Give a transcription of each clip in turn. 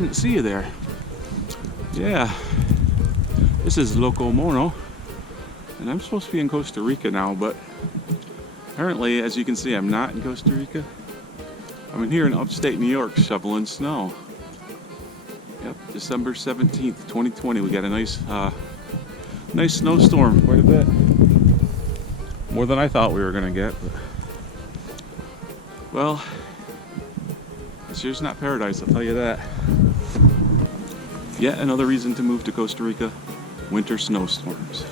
didn't see you there. Yeah, this is Loco Mono, and I'm supposed to be in Costa Rica now, but apparently, as you can see, I'm not in Costa Rica. I'm in here in upstate New York shoveling snow. Yep, December 17th, 2020. We got a nice snowstorm, quite a bit. More than I thought we were gonna get, but well, this year's not paradise, I'll tell you that. Yet another reason to move to Costa Rica, winter snowstorms.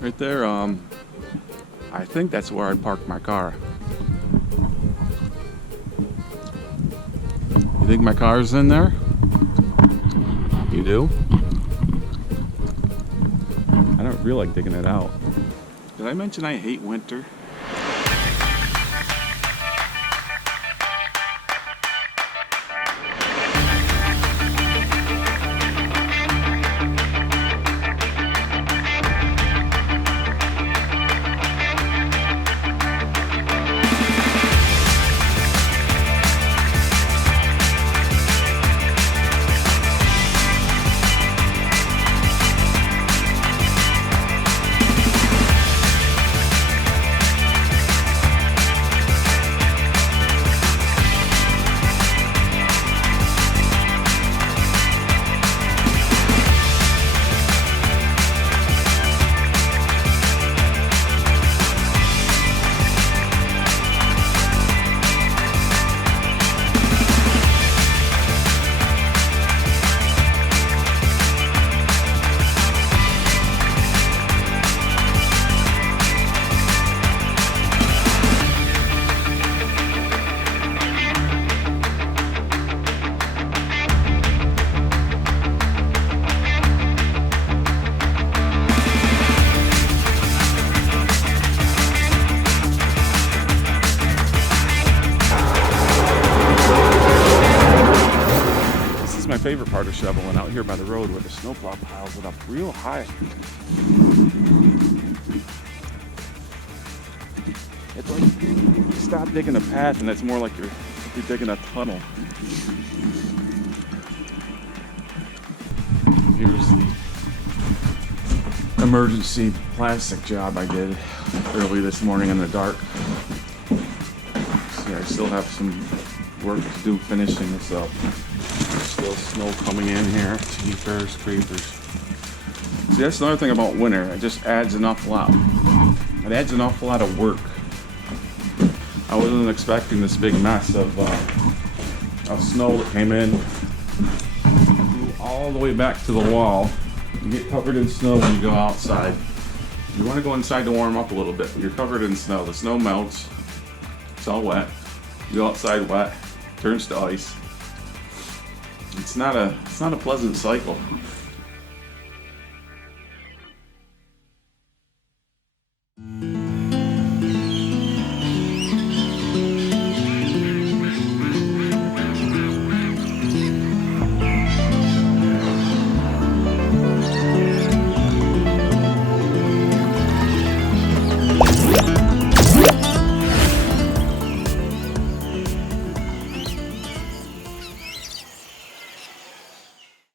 Right there, I think that's where I parked my car. You think my car's in there? You do? I don't feel like digging it out. Did I mention I hate winter? My favorite part of shoveling, out here by the road where the snowplow piles it up real high. It's like you stop digging a path and it's more like you're digging a tunnel. Here's the emergency plastic job I did early this morning in the dark. See, I still have some work to do finishing this up. Still snow coming in here. Jeepers creepers. See, that's another thing about winter. It just adds an awful lot. It adds an awful lot of work. I wasn't expecting this big mess of snow that came in all the way back to the wall. You get covered in snow when you go outside. You want to go inside to warm up a little bit, but you're covered in snow. The snow melts. It's all wet. You go outside wet, turns to ice. It's not a pleasant cycle.